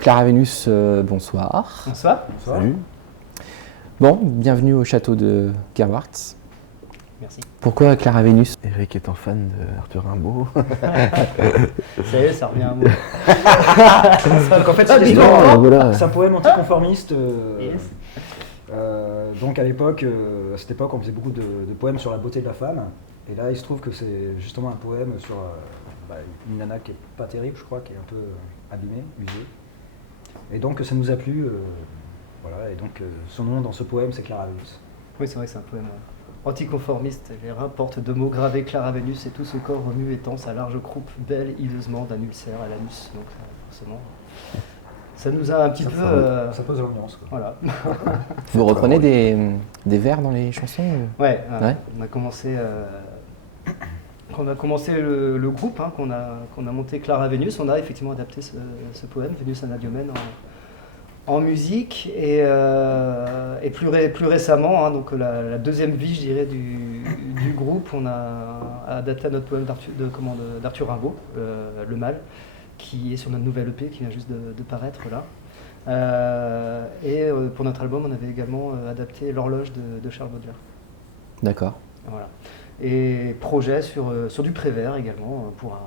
Clara Vénus, bonsoir. Bonsoir. Salut. Bon, bienvenue au château de Gerwarts. Merci. Pourquoi Clara Vénus? Eric étant fan d'Arthur Rimbaud. Ça y est, ça revient à moi. Donc en fait, Ah, c'est mais non, voilà. c'est un poème anticonformiste. Yes. Donc à l'époque, à cette époque, on faisait beaucoup de poèmes sur la beauté de la femme. Et là, il se trouve que c'est justement un poème sur une nana qui est pas terrible, je crois, qui est un peu abîmée, usée. Et donc ça nous a plu. Voilà. Et donc son nom dans ce poème, c'est Clara Vénus. Oui, c'est vrai que c'est un poème anticonformiste. Les reins portent deux mots gravés, Clara Vénus, et tout ce corps remue étend sa large croupe, belle hideusement d'un ulcère à l'anus. Donc forcément, ça nous a un petit peu... Ça pose l'ambiance, quoi. Voilà. Vous reprenez des vers dans les chansons Ouais, Ouais. on a commencé... Quand on a commencé le groupe, qu'on a monté Clara Vénus, on a effectivement adapté ce poème, Vénus Anadyomène, en musique. Et plus récemment, donc la deuxième vie, je dirais, du groupe, on a adapté notre poème d'Arthur Rimbaud, Le Mal, qui est sur notre nouvelle EP qui vient juste de paraître là. Et pour notre album, on avait également adapté L'Horloge de Charles Baudelaire. D'accord. Voilà. Et projet sur du Prévert également pour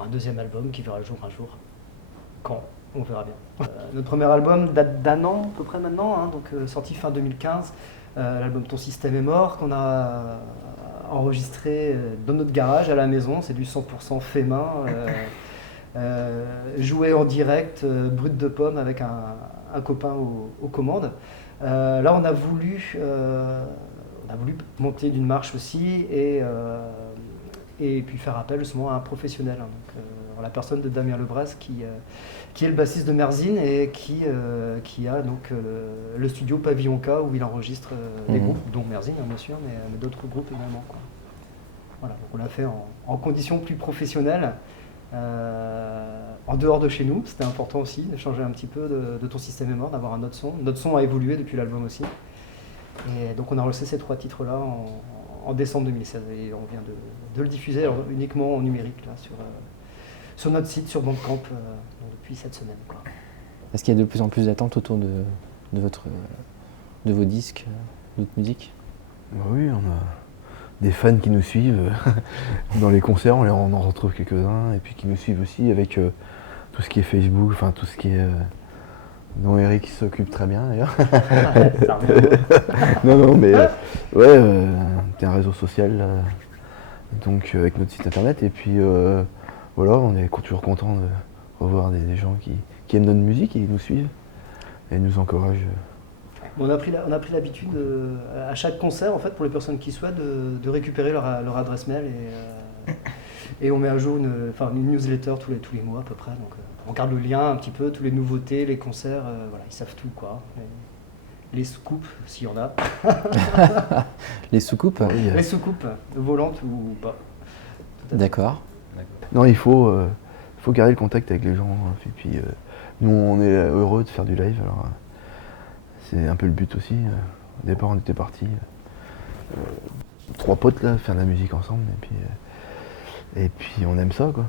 un deuxième album qui verra le jour un jour. Quand? On verra bien. Notre premier album date d'un an à peu près maintenant, donc sorti fin 2015. L'album Ton système est mort qu'on a enregistré dans notre garage à la maison. C'est du 100% fait main, joué en direct, brut de pomme avec un copain aux commandes. Là on a voulu monter d'une marche aussi et puis faire appel justement à un professionnel. Donc, la personne de Damien Lebras qui est le bassiste de Merzine et qui a donc le studio Pavillon K où il enregistre des groupes, dont Merzine bien sûr, mais d'autres groupes également, quoi. Voilà, donc on l'a fait en conditions plus professionnelles, en dehors de chez nous. C'était important aussi de changer un petit peu de Ton système est mort, d'avoir un autre son. Notre son a évolué depuis l'album aussi. Et donc on a enregistré ces trois titres-là en décembre 2016 et on vient de le diffuser uniquement en numérique là, sur notre site, sur Bandcamp, depuis cette semaine, quoi. Est-ce qu'il y a de plus en plus d'attentes autour de vos disques, de votre musique? Oui, on a des fans qui nous suivent dans les concerts, on en retrouve quelques-uns, et puis qui nous suivent aussi avec tout ce qui est Facebook, enfin tout ce qui est... dont Eric s'occupe très bien d'ailleurs. Ça revient. Non, mais c'est un réseau social, donc avec notre site internet, et puis voilà, on est toujours content de revoir des gens qui aiment notre musique et nous suivent et nous encouragent. On a pris l'habitude à chaque concert, en fait, pour les personnes qui souhaitent, de récupérer leur adresse mail et on met à jour une newsletter tous les mois à peu près. Donc, on garde le lien un petit peu, toutes les nouveautés, les concerts, voilà, ils savent tout, quoi. Les soucoupes, s'il y en a. Les soucoupes? Oui, Les soucoupes, volantes ou pas. D'accord. Non, il faut garder le contact avec les gens, et puis nous on est heureux de faire du live, alors c'est un peu le but aussi. Au départ on était partis, trois potes là, faire de la musique ensemble, et puis on aime ça, quoi,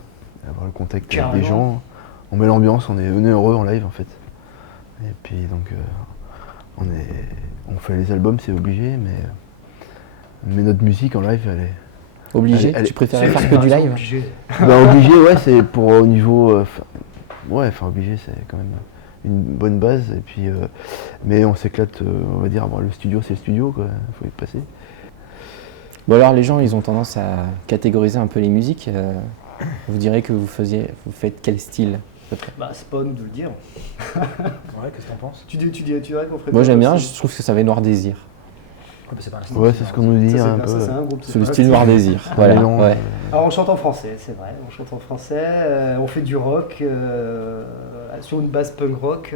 avoir le contact avec des gens, on met l'ambiance, on est heureux en live en fait. Et puis donc on fait les albums, c'est obligé, mais notre musique en live elle est... Obligé? Tu préférais faire que du live? Obligé. Obligé, ouais, c'est pour au niveau... obligé, c'est quand même une bonne base, et puis... mais on s'éclate, on va dire, le studio, c'est le studio, quoi, faut y passer. Bon alors les gens, ils ont tendance à catégoriser un peu les musiques. Vous direz que vous faites quel style? C'est pas à nous de le dire. Ouais, qu'est-ce que t'en penses? Tu dirais qu'on ferait... Moi j'aime bien, je trouve que ça fait Noir Désir. C'est pas un style, Ouais, c'est ce qu'on nous dit un peu. Ça, c'est un groupe. C'est le style Noir Désir. Voilà. Ouais. Alors on chante en français, c'est vrai, on chante en français, on fait du rock sur une base punk rock,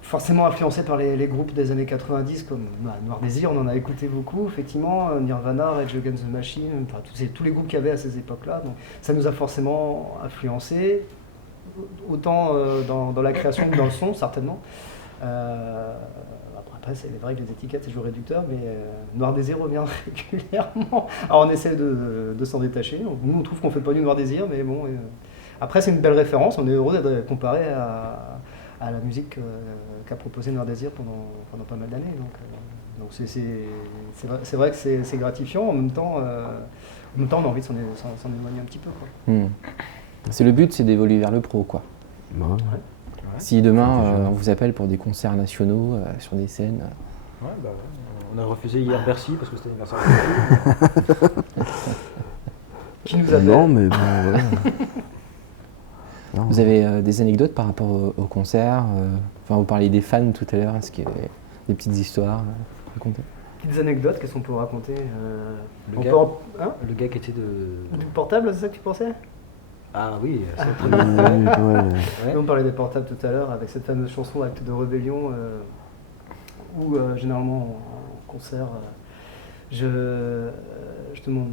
forcément influencé par les groupes des années 90 comme Noir Désir, on en a écouté beaucoup, effectivement, Nirvana, Rage Against the Machine, enfin, tous les groupes qu'il y avait à ces époques-là, donc ça nous a forcément influencé, autant dans la création que dans le son, certainement. Après, c'est vrai que les étiquettes, c'est toujours réducteur, mais Noir Désir revient régulièrement. Alors, on essaie de s'en détacher. Nous, on trouve qu'on fait pas du Noir Désir, mais bon, Après, c'est une belle référence, on est heureux d'être comparé à la musique qu'a proposé Noir Désir pendant pas mal d'années. Donc c'est vrai que c'est gratifiant, en même temps, on a envie de s'en éloigner un petit peu, quoi. C'est le but, c'est d'évoluer vers le pro, quoi. Bah ouais. Si demain on vous appelle pour des concerts nationaux sur des scènes. Ouais, bah ouais. On a refusé hier Bercy parce que c'était l'anniversaire de Qui nous appelle? Non, mais bon, voilà. Non. Vous avez des anecdotes par rapport au concert enfin, vous parliez des fans tout à l'heure, est-ce qu'il y a des petites histoires à raconter? Petites anecdotes, qu'est-ce qu'on peut raconter? Le gars qui était Du portable, c'est ça que tu pensais? Ah oui, c'est le Ouais, premier. ouais. Nous, on parlait des portables tout à l'heure avec cette fameuse chanson Acte de rébellion où généralement en concert je demande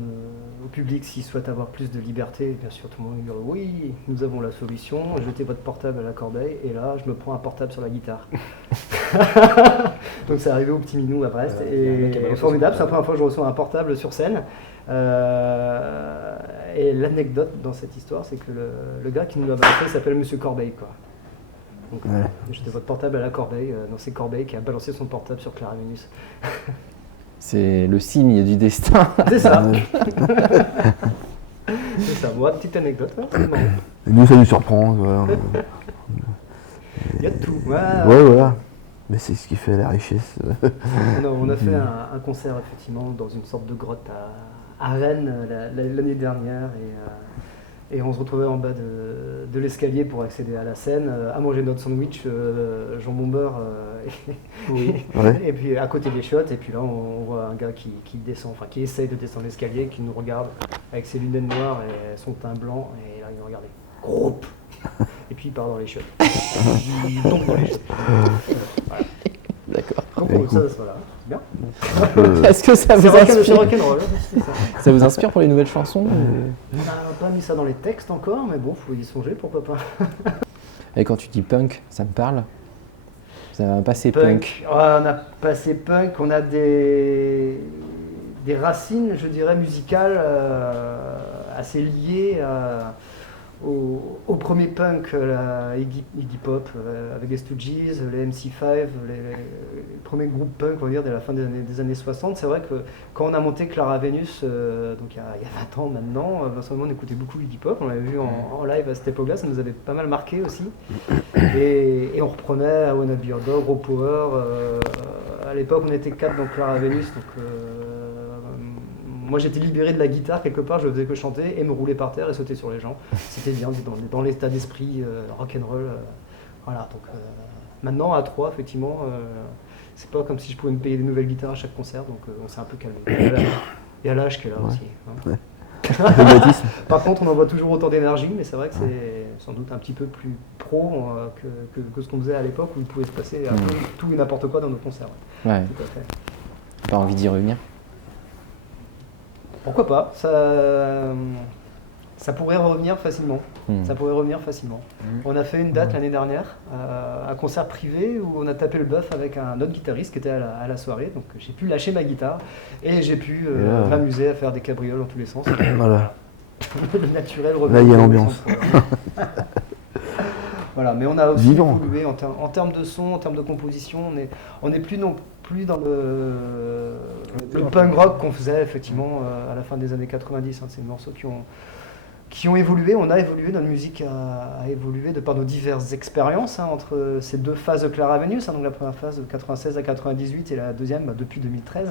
au public s'il souhaite avoir plus de liberté. Et bien sûr, tout le monde dit oui, nous avons la solution, jetez votre portable à la corbeille et là je me prends un portable sur la guitare. Donc c'est arrivé au Petit Minou à Brest et formidable, c'est la première fois que je reçois un portable sur scène. Et l'anecdote dans cette histoire, c'est que le gars qui nous l'a balancé s'appelle Monsieur Corbeil, quoi. Donc, jetez votre portable à la corbeille, dans c'est Corbeil qui a balancé son portable sur Clara Venus. C'est le signe du destin. C'est ça. C'est ça, moi, petite anecdote, hein, c'est marrant. Et nous, ça nous surprend. Voilà. Il y a de tout. Ouais, voilà. Mais c'est ce qui fait la richesse. On a fait un concert, effectivement, dans une sorte de grotte à Rennes l'année dernière. Et on se retrouvait en bas de l'escalier pour accéder à la scène, à manger notre sandwich, jambon beurre, et puis à côté des chiottes. Et puis là, on voit un gars qui descend, enfin qui essaye de descendre l'escalier, qui nous regarde avec ses lunettes noires et son teint blanc. Et là, il nous regarde, groupe. Et puis il part dans les chiottes. Il tombe dans les chiottes. Voilà. D'accord. Donc voilà, c'est bien. Est-ce que ça vous C'est inspire rock'n'roll. Ça vous inspire pour les nouvelles chansons On n'a pas mis ça dans les textes encore, mais bon, faut y songer, pourquoi pas. Et quand tu dis punk, ça me parle. Vous avez un passé punk. Ouais, on a passé punk, on a des racines, je dirais, musicales assez liées au premier punk, la Iggy Pop, avec les Stooges, les MC5, les premiers groupes punk, on va dire, dès la fin des années 60. C'est vrai que quand on a monté Clara Venus, donc il y a 20 ans maintenant, Vincent et moi on écoutait beaucoup Iggy Pop, on l'avait vu en live à cette époque-là, ça nous avait pas mal marqué aussi. Et on reprenait I Wanna Be Your Dog, Raw Power. À l'époque on était 4 dans Clara Venus, donc moi j'étais libéré de la guitare quelque part, je faisais que chanter et me rouler par terre et sauter sur les gens. C'était bien dans l'état d'esprit rock'n'roll. Voilà, donc maintenant à 3 effectivement, c'est pas comme si je pouvais me payer des nouvelles guitares à chaque concert, donc on s'est un peu calmé. Il y a l'âge qui est là aussi. Hein. Ouais. Par contre on envoie toujours autant d'énergie, mais c'est vrai que c'est sans doute un petit peu plus pro que ce qu'on faisait à l'époque où il pouvait se passer un peu tout et n'importe quoi dans nos concerts. Ouais. Tout à fait. Pas envie d'y revenir. Pourquoi pas, ça pourrait revenir facilement. Ça pourrait revenir facilement. On a fait une date l'année dernière, un concert privé où on a tapé le bœuf avec un autre guitariste qui était à la soirée. Donc j'ai pu lâcher ma guitare et j'ai pu m'amuser à faire des cabrioles dans tous les sens. Voilà. Le naturel revient. Là, il y a l'ambiance. Voilà, mais on a aussi Vivant. évolué en termes de son, en termes de composition. On n'est plus non plus dans le punk rock qu'on faisait effectivement à la fin des années 90. Hein. C'est des morceaux qui ont évolué. On a évolué, notre musique a évolué de par nos diverses expériences entre ces deux phases de Clara Venus. Donc la première phase de 96 à 98 et la deuxième depuis 2013.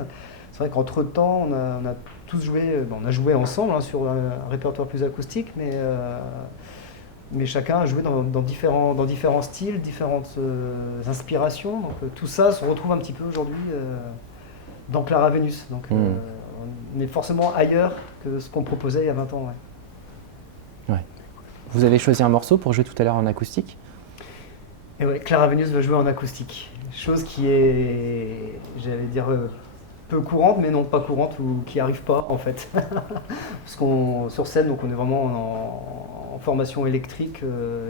C'est vrai qu'entre temps, on a tous joué, on a joué ensemble sur un répertoire plus acoustique, mais chacun a joué dans différents styles, différentes inspirations. Donc tout ça se retrouve un petit peu aujourd'hui dans Clara Venus. Donc on est forcément ailleurs que ce qu'on proposait il y a 20 ans. Ouais. Vous avez choisi un morceau pour jouer tout à l'heure en acoustique? Et ouais, Clara Venus va jouer en acoustique. Chose qui est, j'allais dire, peu courante, mais non pas courante ou qui arrive pas en fait. Parce qu'on sur scène, donc on est vraiment en formation électrique,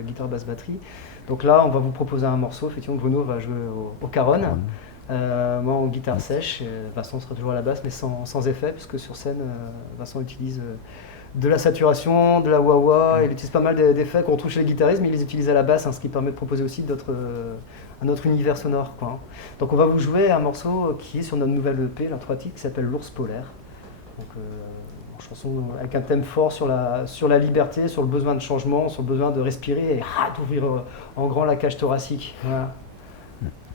guitare, basse, batterie. Donc là, on va vous proposer un morceau. Effectivement, Bruno va jouer au caron, moi en guitare sèche. Vincent sera toujours à la basse, mais sans effet, puisque sur scène, Vincent utilise de la saturation, de la wah-wah. Il utilise pas mal d'effets qu'on retrouve chez les guitaristes, mais il les utilise à la basse, ce qui permet de proposer aussi un autre univers sonore, quoi. Donc on va vous jouer un morceau qui est sur notre nouvelle EP, la 3 titres, qui s'appelle L'ours polaire. Donc, une chanson avec un thème fort sur la liberté, sur le besoin de changement, sur le besoin de respirer et d'ouvrir en grand la cage thoracique. Voilà.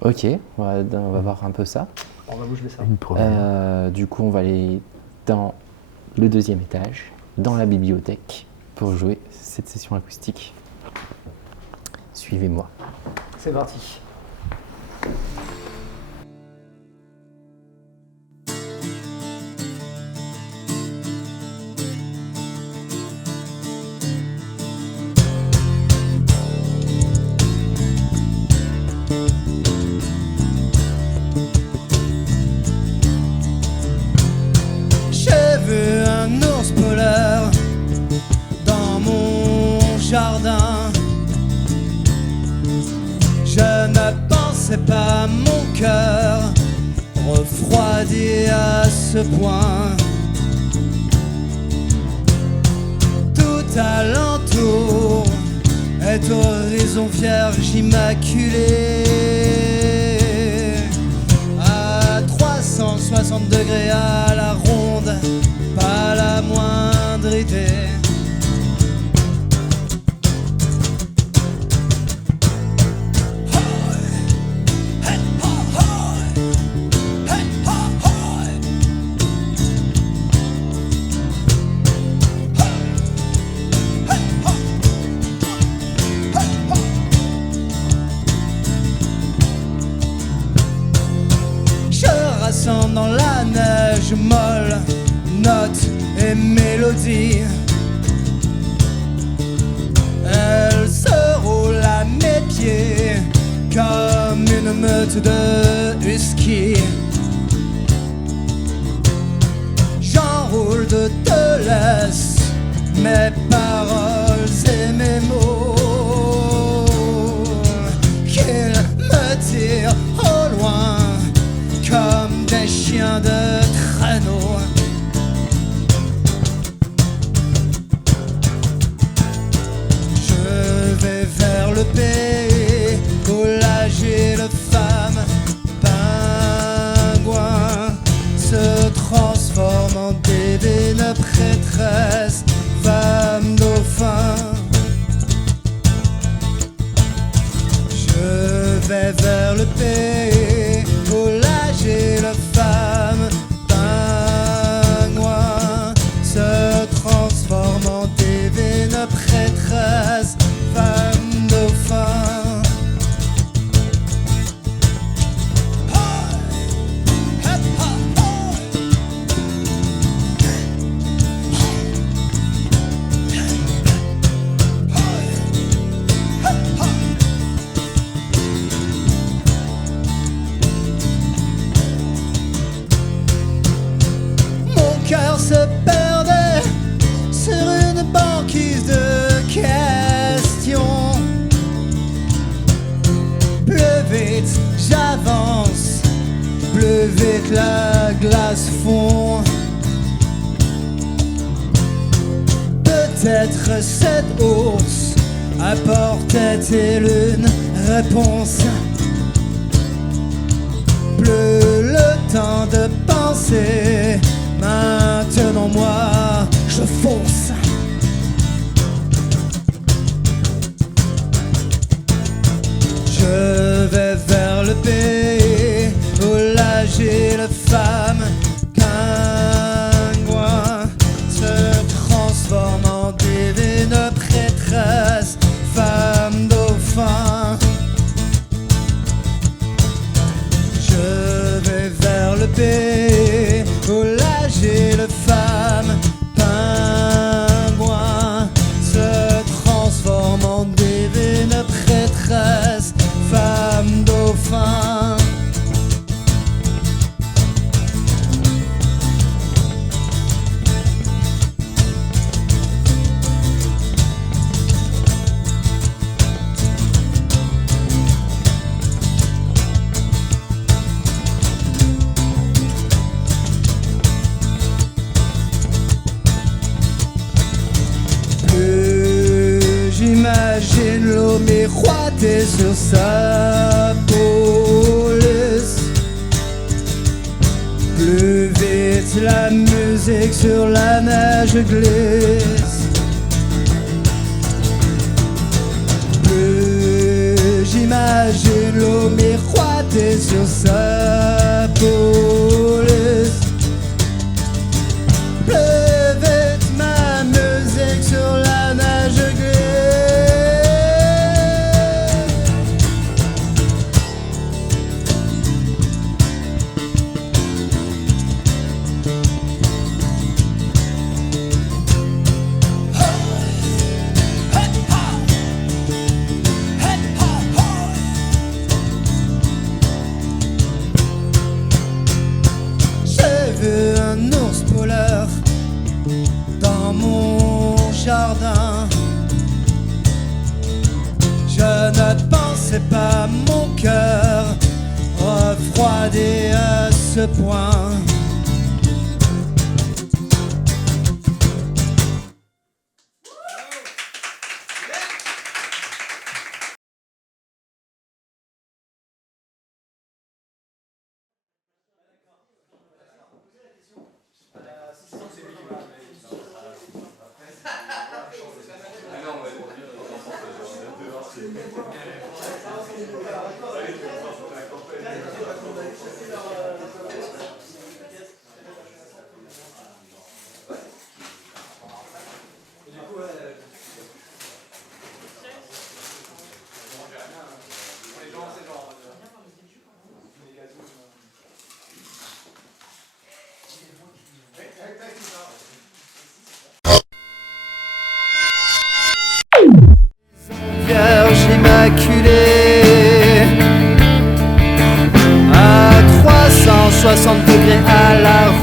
Ok, on va voir un peu ça. On va vous jouer ça. Du coup, on va aller dans le 2e étage, dans la bibliothèque, pour jouer cette session acoustique. Suivez-moi. C'est parti. Je ne pensais pas mon cœur refroidi à ce point. Tout alentour est horizon vierge immaculé. À 360 degrés à la ronde, pas la moindre idée. Dans la neige molle, notes et mélodies, elle se roule à mes pieds comme une meute de husky. J'enroule de te laisse mes paroles et mes mots, qu'ils me tirent au loin comme des chiens de traîneau. Je vais vers le pays où l'âgée femme pingouin se transforme en divine prêtresse, femme dauphin. Je vais vers le pays où l'âgée femme pingouin se transforme en divine prêtresse, femme dauphin. Se perdait sur une banquise de questions. Plus vite j'avance, plus vite la glace fond. Peut-être cet ours apportait-il une réponse. Plus le temps de penser, maintenant moi je fonce. Je vais vers le pays où l'âgée femme pingouin se transforme en divine prêtresse, femme dauphin. Je vais vers le pays où l'âgée femme pingouin se transforme en divine prêtresse, femme dauphin. l'eau miroiter sur sa police. Plus vite la musique sur la neige glisse. Plus j'imagine l'eau miroiter sur sa police. Plus vite ma musique sur la neige glisse. Jardin. Je ne pensais pas mon cœur refroidi à ce point. Vierge immaculée, à 360 degrés à la